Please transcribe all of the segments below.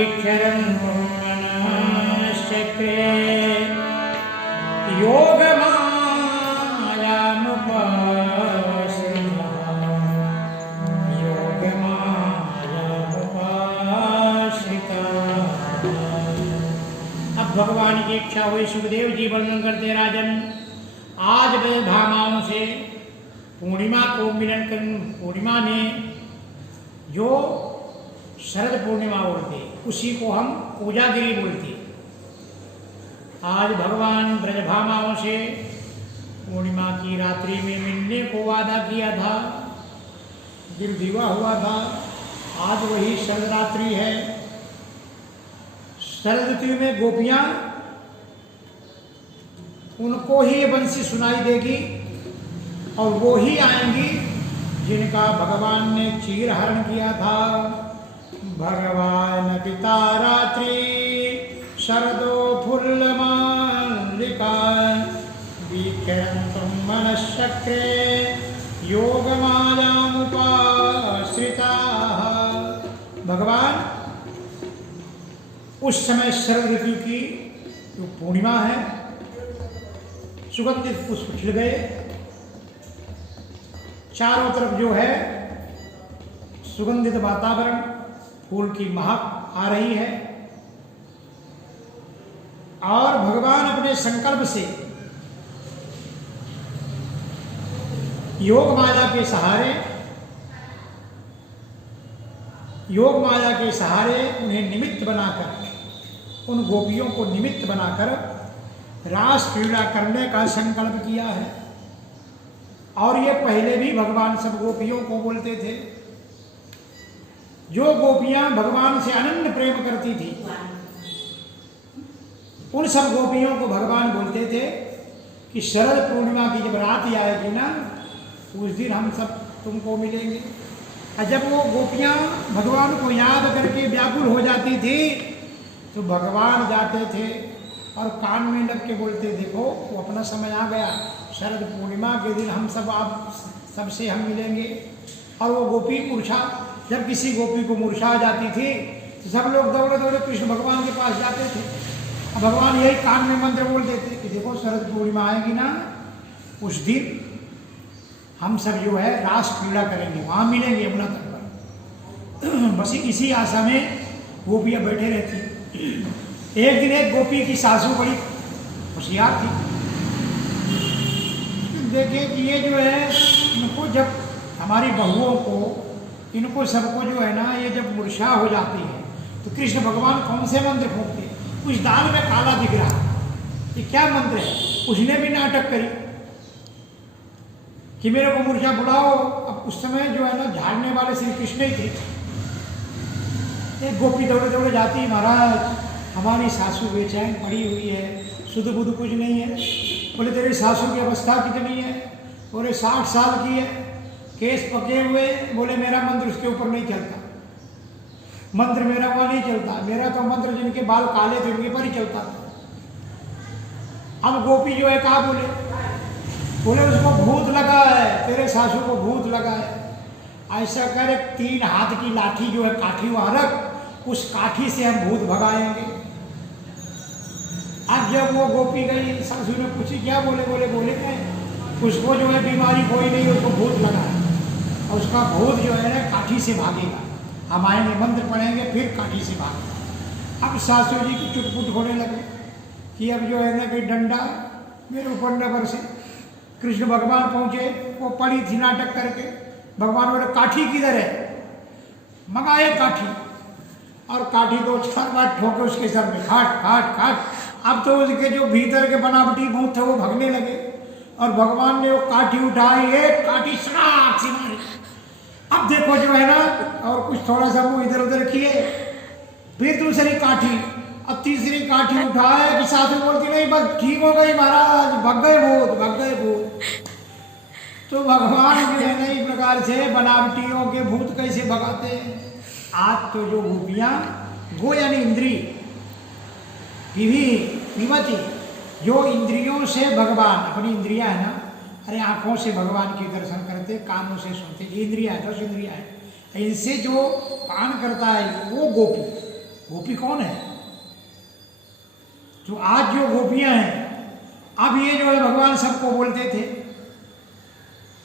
वीक्षरन्मुमनश्चक्रे योगमायामुपाश्रिता। अब भगवान की इच्छा हुई, सुखदेव जी वर्णन करते राजन, आज भामाओं से पूर्णिमा को मिलन कर, पूर्णिमा ने जो शरद पूर्णिमा बोलते उसी को हम पूजागिरी बोलते। आज भगवान ब्रजभामाओं से पूर्णिमा की रात्रि में मिलने को वादा किया था, दिल विवाह हुआ था। आज वही शरद रात्रि है। शरद ऋतु में गोपियां, उनको ही ये बंसी सुनाई देगी और वो ही आएंगी जिनका भगवान ने चीर हरण किया था। भगवान पिता रात्रि शरदो फुल्लमालिका वीक्षरन्तुं मनश्चक्रे योगमायामुपाश्रिताः। भगवान उस समय शरद ऋतु की जो पूर्णिमा है, सुगंधित पुष्प खिल गए, चारों तरफ जो है सुगंधित वातावरण, फूल की महक आ रही है और भगवान अपने संकल्प से योग माया के सहारे उन्हें निमित्त बनाकर, उन गोपियों को निमित्त बनाकर रास क्रीड़ा करने का संकल्प किया है। और ये पहले भी भगवान सब गोपियों को बोलते थे। जो गोपियां भगवान से अनन्य प्रेम करती थी, उन सब गोपियों को भगवान बोलते थे कि शरद पूर्णिमा की जब रात आएगी ना, उस दिन हम सब तुमको मिलेंगे। और जब वो गोपियां भगवान को याद करके व्याकुल हो जाती थी तो भगवान जाते थे और कान में लग के बोलते, देखो वो अपना समय आ गया, शरद पूर्णिमा के दिन हम सब आप सबसे हम मिलेंगे। और वो गोपी मूर्छा, जब किसी गोपी को मूर्छा आ जाती थी तो सब लोग दौड़े दौड़े कृष्ण भगवान के पास जाते थे। अब भगवान यही कान में मंत्र बोल देते कि देखो शरद पूर्णिमा आएगी ना, उस दिन हम सब जो है रास क्रीड़ा करेंगे, वहाँ मिलेंगे यमुना तट पर। बस इसी आशा में गोपियाँ बैठे रहती। एक दिन एक गोपी की सासू बड़ी होशियार थी, देखिए कि ये जो है इनको, जब हमारी बहुओं को, इनको सबको जो है ना, ये जब मूर्छा हो जाती है तो कृष्ण भगवान कौन से मंत्र फूंकते। कुछ दाल में काला दिख रहा, ये क्या मंत्र है। उसने भी नाटक करी कि मेरे को मूर्छा बुलाओ। अब उस समय जो है ना झाड़ने वाले श्री कृष्ण ही थे। एक गोपी दौड़े दौड़े जाती, महाराज हमारी सासू बेचैन पड़ी हुई है, सुध बुध कुछ नहीं है। बोले तेरी सासू की अवस्था कितनी है? बोले 60 साल की है, केस पके हुए। बोले मेरा मंत्र उसके ऊपर नहीं चलता, मंत्र मेरा वो नहीं चलता, मेरा तो मंत्र जिनके बाल काले थे उनके पर ही चलता था। अब गोपी जो है कहा, बोले उसको भूत लगा है, तेरे सासू को भूत लगा है। ऐसा कर 3 हाथ की लाठी जो है काठी वहां रख, उस काठी से हम भूत भगाएंगे। अब जब वो गोपी गई, सासू ने पूछी क्या बोले? बोले उसको जो है बीमारी कोई नहीं, उसको भूत लगा है और उसका भूत जो है ना काठी से भागेगा। हम आएंगे, मंत्र पढ़ेंगे, फिर काठी से भागेगा। अब सासू जी की चुटपुट होने लगे कि अब जो है ना कि डंडा मेरे ऊपर न बरसे। कृष्ण भगवान पहुंचे, वो पड़ी थी नाटक करके। भगवान बोले काठी किधर है? मंगाए काठी, और काठी 2-4 बार ठोके उसके सर में, खाट खाट खाट। अब तो उसके जो भीतर के बनावटी भूत थे वो भगने लगे और भगवान ने वो काठी उठाई, एक काठी सराक से मारी। अब देखो जो है ना, और कुछ थोड़ा सा मुंह इधर उधर किए, फिर दूसरी काठी, अब तीसरी काठी उठाए कि सासू बोलती नहीं बस ठीक हो गई महाराज, भग गए भूत। तो भगवान जो है ना इस प्रकार से बनावटियों के भूत कैसे भगाते हैं। आज तो जो गोपियां, गो यानी इंद्री, विमति, जो इंद्रियों से भगवान, अपनी इंद्रियां है ना, अरे आंखों से भगवान के दर्शन करते, कानों से सुनते, इंद्रियां है, 10 इंद्रियां है। इनसे जो पान करता है वो गोपी, गोपी कौन है? तो आज जो गोपियां हैं, अब ये जो है भगवान सबको बोलते थे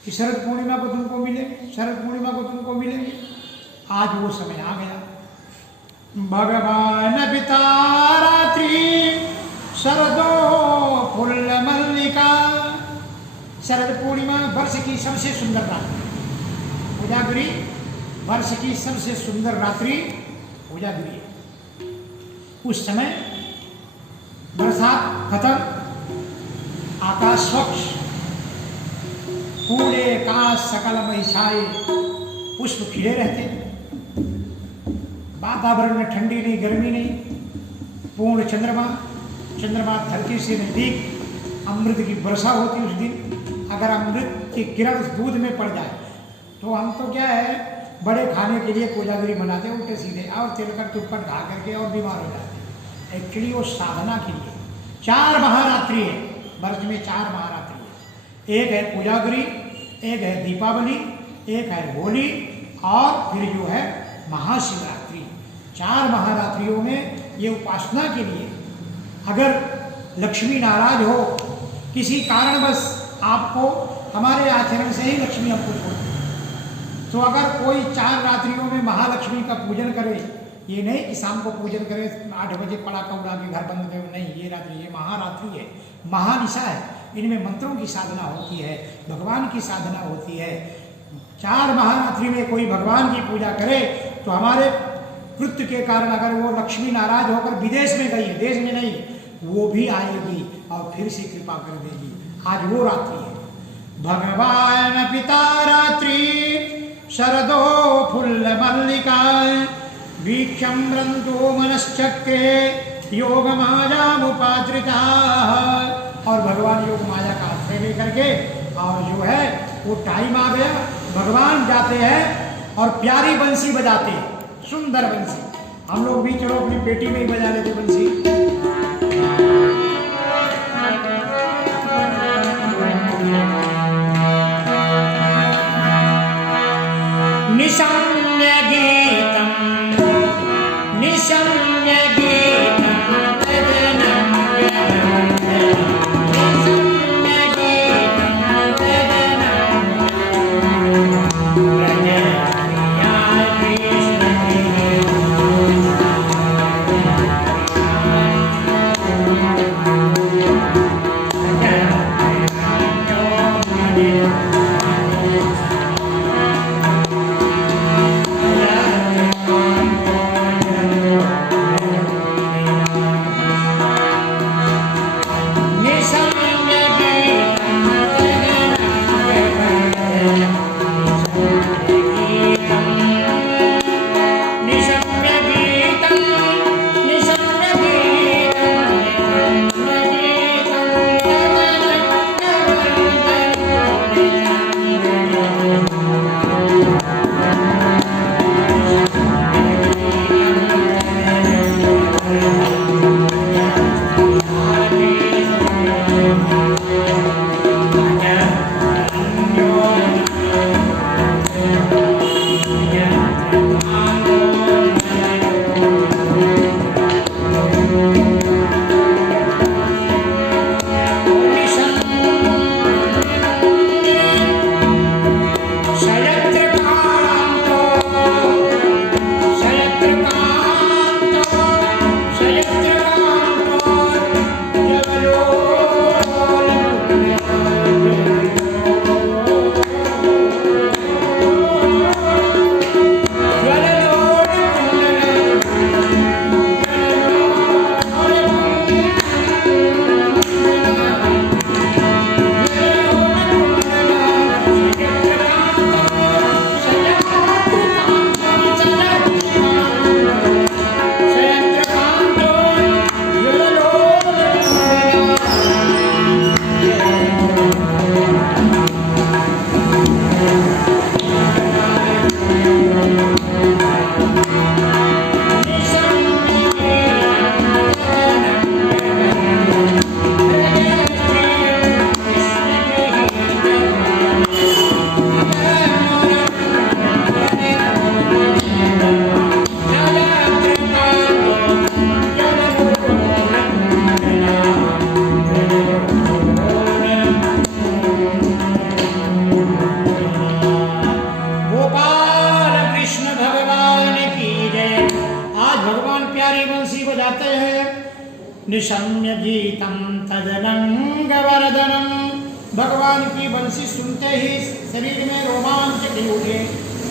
कि शरद पूर्णिमा को तुमको मिलेंगे, शरद पूर्णिमा को तुमको मिलेंगे। आज वो समय आ गया। भगवान पिता रात्रि शरदो फुल्ल मल्लिका। शरद पूर्णिमा वर्ष की सबसे सुंदर रात्रि, कोजागिरी वर्ष की सबसे सुंदर रात्रि कोजागिरी है। उस समय बरसात खत्म, आकाश स्वच्छ, पूरे आकाश सकल में छाए, पुष्प खिले रहते, वातावरण में ठंडी नहीं गर्मी नहीं, पूर्ण चंद्रमा, चंद्रमा धरती से नजदीक, अमृत की वर्षा होती उस दिन। अगर अमृत की किरण उस दूध में पड़ जाए तो हम तो क्या है बड़े खाने के लिए कोजागिरी बनाते उल्टे सीधे और तिलकर तुपकर खा करके और बीमार हो जाते। एक्चुअली वो साधना के लिए 4 महारात्रि है, वर्ष में 4 महारात्रि है। एक है कोजागिरी, एक है दीपावली, एक है होली और फिर जो है महाशिवरात्रि। 4 महारात्रियों में ये उपासना के लिए, अगर लक्ष्मी नाराज हो किसी कारणवश, आपको हमारे आचरण से ही लक्ष्मी हमको छोड़ती है, तो अगर कोई 4 रात्रियों में महालक्ष्मी का पूजन करे, ये नहीं कि शाम को पूजन करे 8 बजे पटाखा उड़ा के घर बंद करे, नहीं, ये रात्रि ये महारात्रि है, महानिशा है। इनमें मंत्रों की साधना होती है, भगवान की साधना होती है। 4 महारात्रि में कोई भगवान की पूजा करे तो हमारे कृत्य के कारण अगर वो लक्ष्मी नाराज होकर विदेश में गई, देश में नहीं, वो भी आएगी और फिर से कृपा कर देगी। आज वो रात्रि है। भगवान पिता रात्रि शरदो फुल्ल मल्लिका वीक्षम रंतो मनश्चक्रे योग माया मुपात्रिता। और भगवान योग माया का आश्रय लेकर के और जो है वो टाइम आ गया, भगवान जाते हैं और प्यारी बंसी बजाते हैं, सुंदर बंसी। हम लोग भी चलो अपनी पेटी में ही बजा लेते बंसी। निशम्य गीतम निशम्य गीतम वेदनम निशम्य गीतम वेदनम प्रणया कृष्ण प्यारी बंसी बजाते हैं। निशम्य गीतम तदनंग वरदनम, भगवान की बंसी सुनते ही शरीर में रोमांच भी उठे।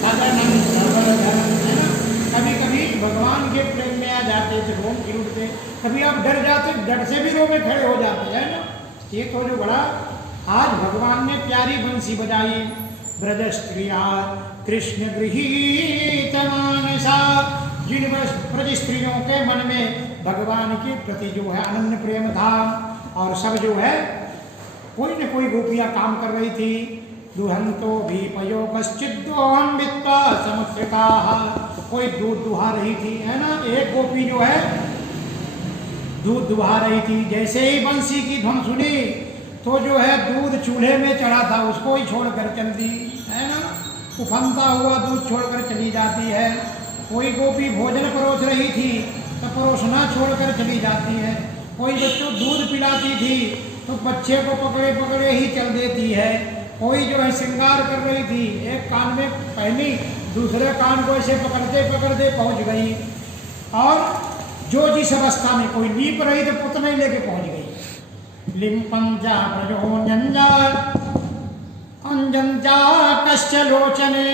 तदनंग वरदनम, है ना, कभी कभी भगवान के प्रेम में आ जाते थे, रोम खिल उठते। कभी आप डर जाते, डर से भी रोमे खड़े हो जाते हैं ना। ये तो जो बड़ा आज भगवान ने प्यारी बंसी बजाई। ब्रज स्त्रिया कृष्ण गृहीत मानसा, जिन ब्रज स्त्रियों के मन में भगवान के प्रति जो है अनन्य प्रेम था, और सब जो है कोई न कोई गोपियां काम कर रही थी। दुहंतो भी पयो कश्चिद्दोहम वित्ता समुद्रिका, कोई दूध दुहा रही थी, है ना। एक गोपी जो है दूध दुहा रही थी। जैसे ही बंसी की धुन सुनी तो जो है दूध चूल्हे में चढ़ा था उसको ही छोड़कर चल दी, है ना। उफनता हुआ दूध छोड़कर चली जाती है। कोई गोपी भोजन परोस रही थी तो परोसना छोड़कर चली जाती है। कोई बच्चों दूध पिलाती थी तो बच्चे को पकड़े पकड़े ही चल देती है। कोई जो है श्रृंगार कर रही थी, एक कान में पहनी, दूसरे कान को ऐसे पकड़ते पकड़ते पहुंच गई। और जो जिस अवस्था में कोई लीप रही तो पुतने लेके पहुंच गई। लिम्पंजा ब्रजो नंजा अंजंजा कश्च लोचने,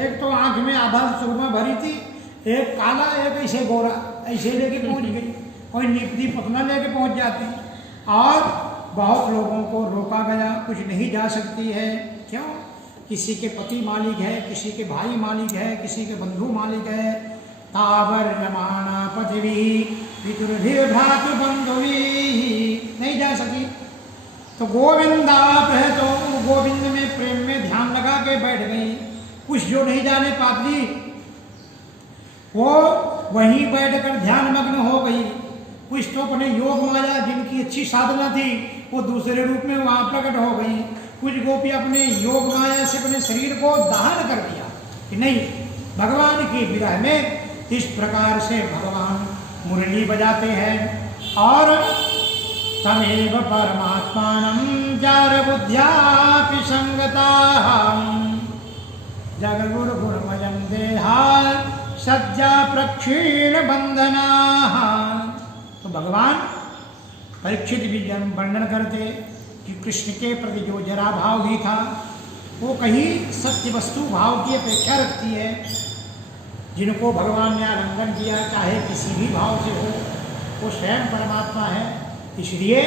एक तो आंख में आधा सुरमा भरी थी, एक काला, एक ऐसे गोरा, ऐसे लेके पहुंच गई। कोई नीपदी पुतना लेके पहुंच जाती। और बहुत लोगों को रोका गया, कुछ नहीं जा सकती है। क्यों? किसी के पति मालिक है, किसी के भाई मालिक है, किसी के बंधु मालिक है। तावर रमाना पृथ्वी पितुर्भिर भ्रातु बंधुवी, नहीं जा सकी। तो गोविंदा है, तो गोविंद में प्रेम में ध्यान लगा के बैठ गई। कुछ जो नहीं जाने पाती वो वहीं बैठकर ध्यान मग्न हो गई। कुछ तो अपने योग माया जिनकी अच्छी साधना थी वो दूसरे रूप में वहां प्रकट हो गई। कुछ गोपी अपने योग माया से अपने शरीर को दाहन कर दिया कि नहीं, भगवान की विरह में इस प्रकार से भगवान मुरली बजाते हैं। और तमेव परमात्मानं जार बुद्ध्यापि संगताः, जगद्गुरु गुणमयं देहा सज्जा प्रक्षीण बंधनाः। तो भगवान परीक्षित भी वर्णन करते कि कृष्ण के प्रति जो जरा भाव भी था वो कहीं सत्य वस्तु भाव की अपेक्षा रखती है। जिनको भगवान ने आलिंगन किया, चाहे किसी भी भाव से हो, वो स्वयं परमात्मा है। इसलिए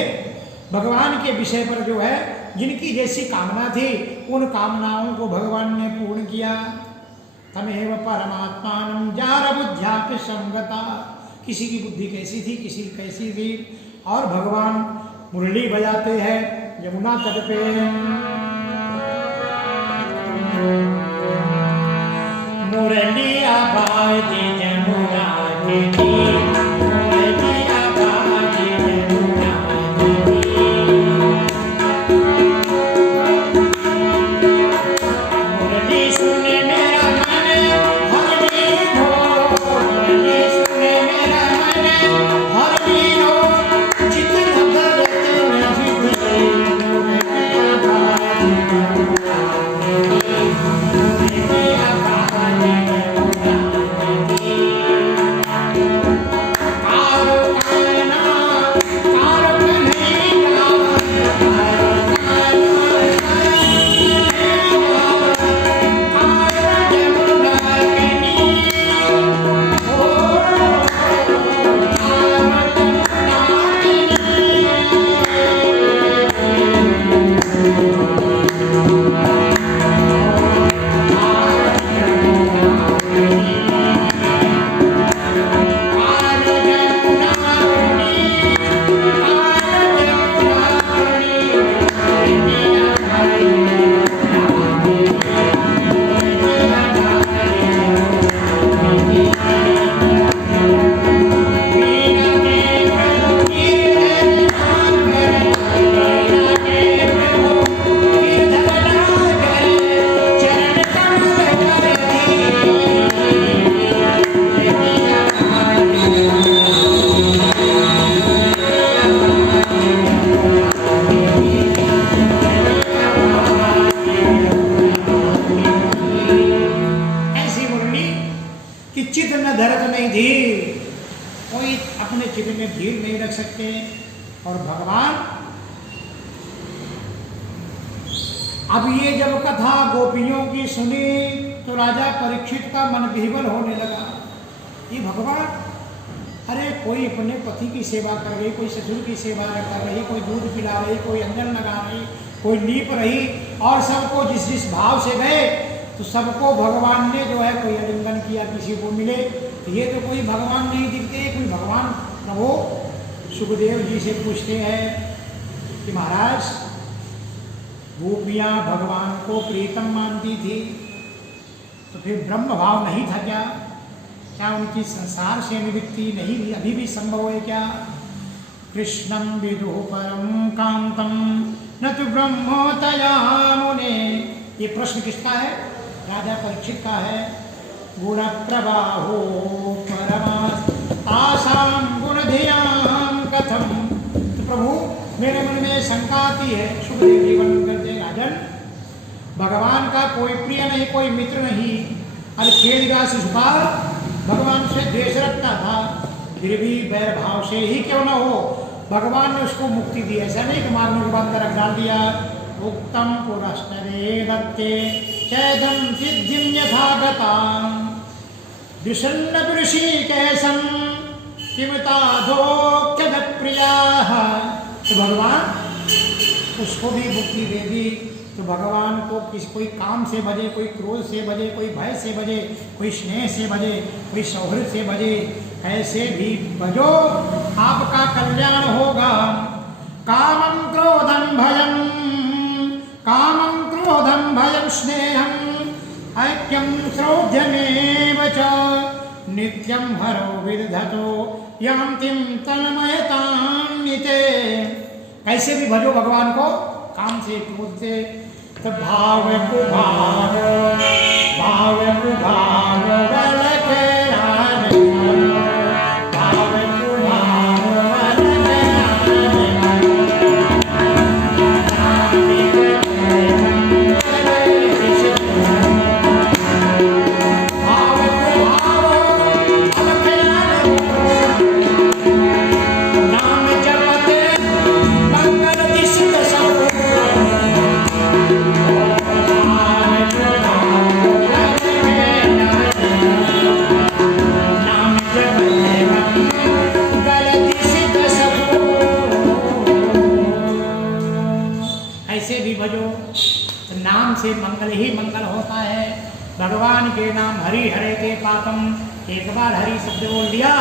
भगवान के विषय पर जो है जिनकी जैसी कामना थी उन कामनाओं को भगवान ने पूर्ण किया। तमेव परमात्मानं जार बुद्ध्यापि संगता, किसी की बुद्धि कैसी थी, किसी की कैसी थी। और भगवान मुरली बजाते हैं यमुना तट पे। मुरली आबादी यमुना की, मुरली आबादी यमुना की। मुरली सुने मेरा मन हर लीन हो, मुरली सुने मेरा मन हर लीन हो, चित्त न धरते नहीं भूले। मुरली आबादी यमुना की, मुरली आबादी कोई अपने चित्त में भीड़ नहीं रख सकते। और भगवान अब ये जब कथा गोपियों की सुनी तो राजा परीक्षित का मन विह्वल होने लगा। ये भगवान, अरे कोई अपने पति की सेवा कर रही, कोई ससुर की सेवा कर रही, कोई दूध पिला रही, कोई अंजन लगा रही, कोई लीप रही, और सबको जिस जिस भाव से गए तो सबको भगवान ने जो है कोई आलिंगन किया, किसी को मिले। तो ये तो कोई भगवान नहीं दिखते। कोई भगवान प्रभु सुखदेव जी से पूछते हैं कि महाराज गोपियाँ भगवान को प्रीतम मानती थी, तो फिर ब्रह्म भाव नहीं था क्या? क्या उनकी संसार से निवृत्ति नहीं अभी भी संभव है क्या? कृष्णम विदुः परम कांतम न तो ब्रह्मोतया मुने। ये प्रश्न किसका है? राजा परीक्षित का है। गुण प्रवाहो परमास आसाम गुण धियाम कथम। तो प्रभु मेरे मन में शंका आती है। सुखदेव जी वर्णन करते राजन, भगवान का कोई प्रिय नहीं, कोई मित्र नहीं। अरे खेलगा शिशुपाल भगवान से द्वेष रखता था, फिर भी वैर भाव से ही क्यों न हो भगवान ने उसको मुक्ति दी। ऐसा नहीं कि मारने के बाद नरक डाल दिया। उक्तम पुरस्तरे दत्ते चैदम सिद्धिं यथा गतां विषण्ण ऋषिकेशं किमताधोक्यदप्रियाः। तो भगवान उसको भी मुक्ति दे दी। तो भगवान को कोई काम से बजे, कोई क्रोध से बजे, कोई भय से बजे, कोई स्नेह से बजे, कोई सौहृद से बजे, ऐसे भी बजो आपका कल्याण होगा। कामं क्रोधं भयं, कामं क्रोधं भयं स्नेहं ऐक्यं क्रोध्यमेव च नित्यं हरो विदधतो यान्तिं तन्मयतान्निते। कैसे भी भजो भगवान को, काम से, क्रोध से। तो भाव कुभाव, भाव कुभाव बल के राज, भाव कुभाव बल के से मंगल ही मंगल होता है। भगवान के नाम हरि हरे ते पापम। एक बार हरि शब्द बोल दिया,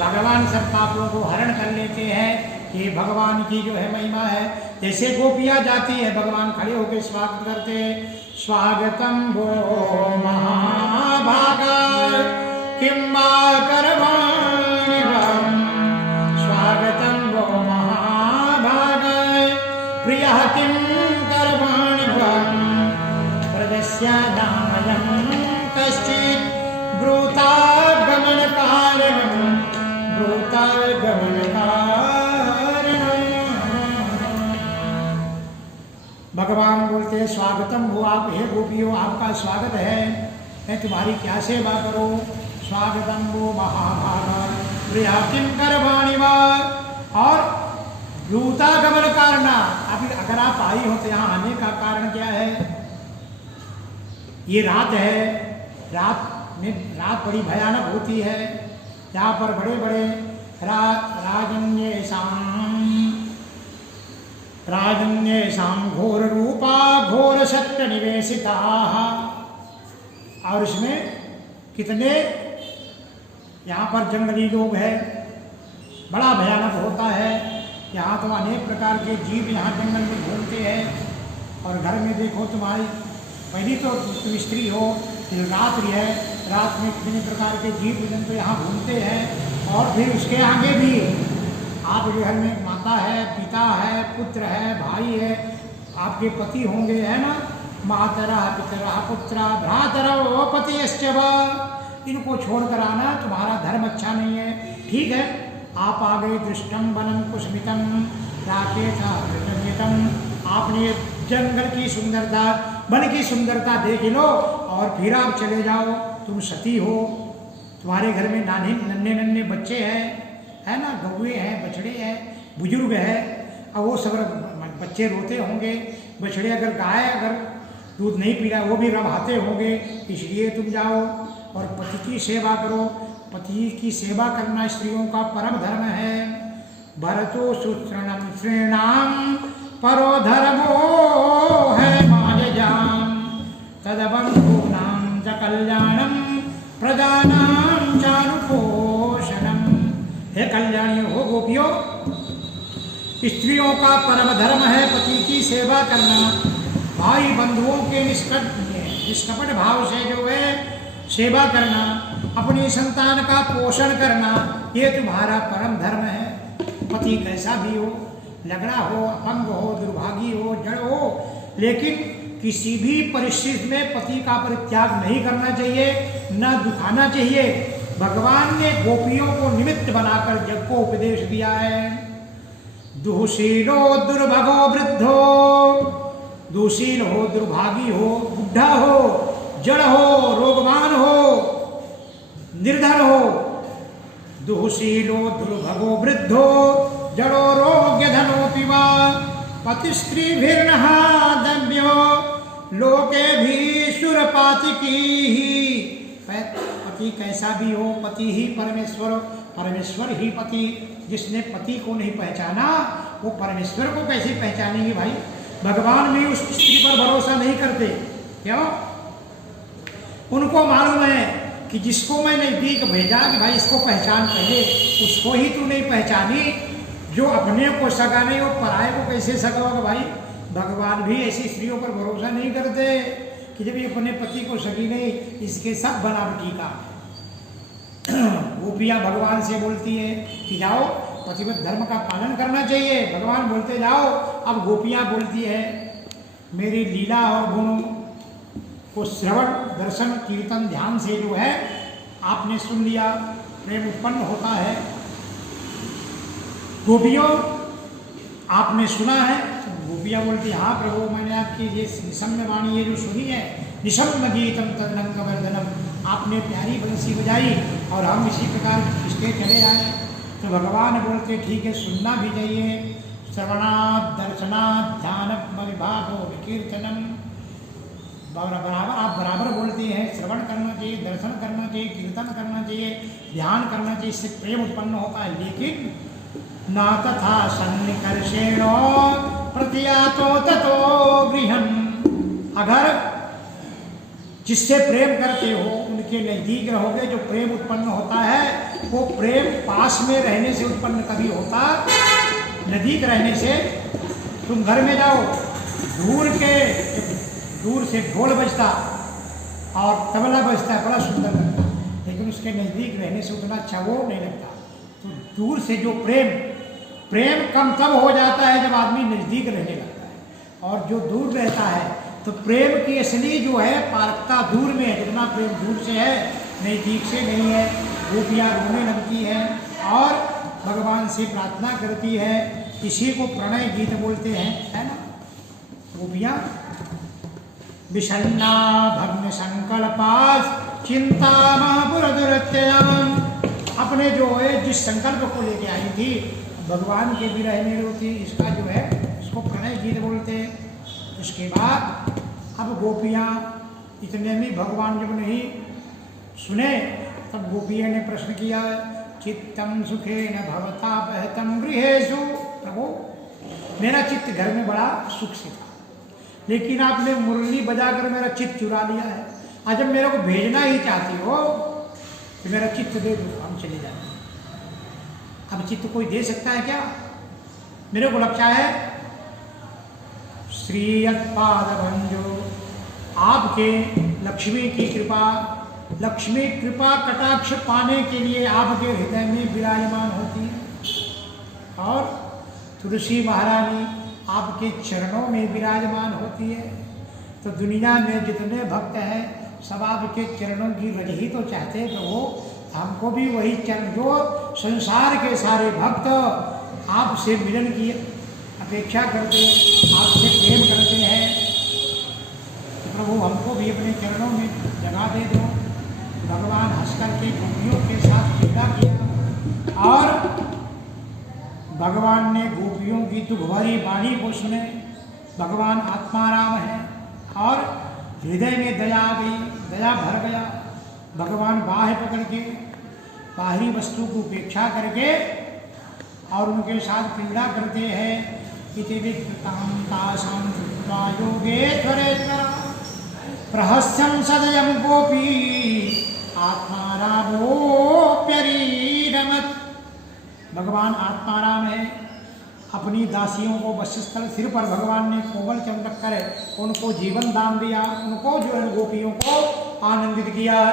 भगवान सब पापों को हरण कर लेते हैं। ये भगवान की जो है महिमा है। जैसे गोपियाँ जाती है, भगवान खड़े होकर स्वागत करते, स्वागतम वो महाभागा किं वा करवाणि वम्, स्वागतम वो महाभागा प्रियः किं करवाणि वम्, प्रदस्यादामयं कश्चित् ब्रूतागमन कारणं, ब्रूतागमन कारणं। भगवान बोलते स्वागतम हो आप, हे गोपियों आपका स्वागत है, मैं तुम्हारी क्या सेवा करूं। स्वागतम वो महाभागा प्रिया किं करवाणि वा, और ब्रूतागमन कारण, अगर आप आई हो तो यहाँ आने का कारण क्या है। ये रात है, रात बड़ी भयानक होती है। यहाँ पर बड़े बड़े राजन्येषां घोर रूपा घोर सत्य निवेशिता। और इसमें कितने यहाँ पर जंगली लोग हैं, बड़ा भयानक होता है। यहाँ तो अनेक प्रकार के जीव यहाँ जंगल में घूमते हैं। और घर में देखो तुम्हारी पहली तो तुम स्त्री हो, फिर रात्रि है, रात में कितने प्रकार के जीव जंतु यहाँ घूमते हैं। और फिर उसके आगे भी आप जो घर में माता है, पिता है, पुत्र है, भाई है, आपके पति होंगे, है ना, मातरा पितरा पुत्रा भ्रातरो पतिश्च वा, इनको छोड़कर आना, तुम्हारा धर्म अच्छा नहीं है। ठीक है, आप आ गए, दृष्टम वनम कुसुमितम राकेशम, आपने जंगल की सुंदरता, वन की सुंदरता देख लो और फिर आप चले जाओ। तुम सती हो, तुम्हारे घर में नन्हे नन्हे बच्चे हैं, है ना, गौए हैं, बछड़े हैं, बुजुर्ग है, और वो सब बच्चे रोते होंगे, बछड़े अगर गाय अगर दूध नहीं पी रहा वो भी रभाते होंगे, इसलिए तुम जाओ और पति की सेवा करो। पति की सेवा करना स्त्रियों का परम धर्म है। भरतो सुश्रणम श्रेणाम परो धर्मो है मायजाम तदबंधूनां च कल्याणम प्रजानां चानुपोषणम। हे कल्याणी हो गोपियों, स्त्रियों का परम धर्म है पति की सेवा करना, भाई बंधुओं के निष्कपट भाव से जो है सेवा करना, अपनी संतान का पोषण करना, ये तुम्हारा परम धर्म है। पति कैसा भी हो, लंगड़ा हो, अपंग हो, दुर्भागी हो, जड़ हो, लेकिन किसी भी परिस्थिति में पति का परित्याग नहीं करना चाहिए, न दुखाना चाहिए। भगवान ने गोपियों को निमित्त बनाकर जग को उपदेश दिया है। दुःशीलो दुर्भगो वृद्धो, दुशील हो, दुर्भागी हो, बुढ़ा हो, जड़ हो, रोगवान हो, निर्धन हो। दुःशीलो दुर्भगो वृद्धो जड़ो रोग्य धनोऽपि वा पतिस्त्रीभिर्नः दव्यो लोके भी सुरपातिकी। पति कैसा भी हो, पति ही परमेश्वर, परमेश्वर ही पति। जिसने पति को नहीं पहचाना वो परमेश्वर को कैसे पहचानेंगे भाई। भगवान भी उस स्त्री पर भरोसा नहीं करते, क्यों? उनको मालूम है कि जिसको मैं नजदीक भेजा कि भाई इसको पहचान, पहले उसको ही तू नहीं पहचानी, जो अपने को सगा नहीं वो पराये को कैसे सगा होगा भाई। भगवान भी ऐसी स्त्रियों पर भरोसा नहीं करते कि जब ये अपने पति को सगी नहीं, इसके सब बनावटी का। गोपियाँ भगवान से बोलती है कि जाओ पतिव्रत धर्म का पालन करना चाहिए, भगवान बोलते जाओ। अब गोपियाँ बोलती है मेरी लीला और गुणों को श्रवण दर्शन कीर्तन ध्यान से जो है आपने सुन लिया, प्रेम उत्पन्न होता है। गोपियों आपने सुना है? गोपियाँ बोलती हाँ प्रभु, मैंने आपकी ये निशम्य वाणी ये जो सुनी है, निशम्य गीतम तदनंग वर्धनम, आपने प्यारी बंसी बजाई और हम इसी प्रकार इसके चले आए। तो भगवान बोलते ठीक है, सुनना भी चाहिए। श्रवणात् दर्शनात् ध्यानम विभागो विकीर्तनम, बराबर आप बराबर बोलते हैं। श्रवण करना चाहिए, दर्शन करना चाहिए, कीर्तन करना चाहिए, ध्यान करना चाहिए, इससे प्रेम उत्पन्न होता है। लेकिन ना तथा सन्निकर्षेण प्रतियातो ततो गृहम, अगर जिससे प्रेम करते हो उनके नजदीक रहोगे, जो प्रेम उत्पन्न होता है वो प्रेम पास में रहने से उत्पन्न कभी होता, नजदीक रहने से। तुम घर में जाओ, दूर से ढोल बजता और तबला बजता है, बड़ा सुंदर लगता है, लेकिन उसके नज़दीक रहने से उतना अच्छा वो नहीं लगता। तो दूर से जो प्रेम कम तब हो जाता है जब आदमी नज़दीक रहने लगता है। और जो दूर रहता है तो प्रेम की असली जो है पारकता दूर में है, जितना प्रेम दूर से है नज़दीक से नहीं है। गोपियाँ रोने लगती है और भगवान से प्रार्थना करती है, इसी को प्रणय गीत बोलते हैं, है ना। गोपियाँ विषन्ना भग्न संकल्पास चिंता महापुरदुरत्ययाम, अपने जो है जिस संकल्प को लेके आई थी भगवान के विरह में रोती, इसका जो है इसको प्रणय गीत बोलते हैं। उसके बाद अब गोपियाँ इतने में भगवान जब नहीं सुने तब गोपियों ने प्रश्न किया, चित्तम सुखेन भवता बहतम गृहेषु, प्रभु मेरा चित्त घर में बड़ा सुख से था, लेकिन आपने मुरली बजाकर मेरा चित्त चुरा लिया है। आज जब मेरे को भेजना ही चाहती हो तो मेरा चित्त दे दो, हम चले जाएंगे। अब चित्त कोई दे सकता है क्या? मेरे को लगता है श्रीयत्पाद भंजो, आपके लक्ष्मी की कृपा, लक्ष्मी कृपा कटाक्ष पाने के लिए आपके हृदय में विराजमान होती है, और तुलसी महारानी आपके चरणों में विराजमान होती है। तो दुनिया में जितने भक्त हैं सब आपके चरणों की रज ही तो चाहते हैं। तो वो हमको भी वही चरण, जो संसार के सारे भक्त आपसे मिलन की अपेक्षा करते, आपसे प्रेम करते हैं, तो प्रभु हमको भी अपने चरणों में जगह दे दो। भगवान हंस करके गोपियों के साथ क्रीड़ा किया और भगवान ने गोपियों की दुख भरी वाणी को सुने। भगवान आत्माराम है और हृदय में दया आ गई, दया भर गया। भगवान बाह पकड़ के बाहरी वस्तु को उपेक्षा करके और उनके साथ पीड़ा करते हैं। इति विकृतां तासां कृत्वा योगेश्वरेश्वर प्रहस्यं सदयं गोपी आत्मारामोऽप्यरीरमत्। भगवान आत्माराम है। अपनी दासियों को वक्षस्थल सिर पर भगवान ने कोमल चम रखकर उनको जीवन दान दिया, उनको जो है गोपियों को आनंदित किया।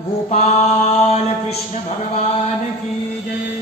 गोपाल कृष्ण भगवान की जय।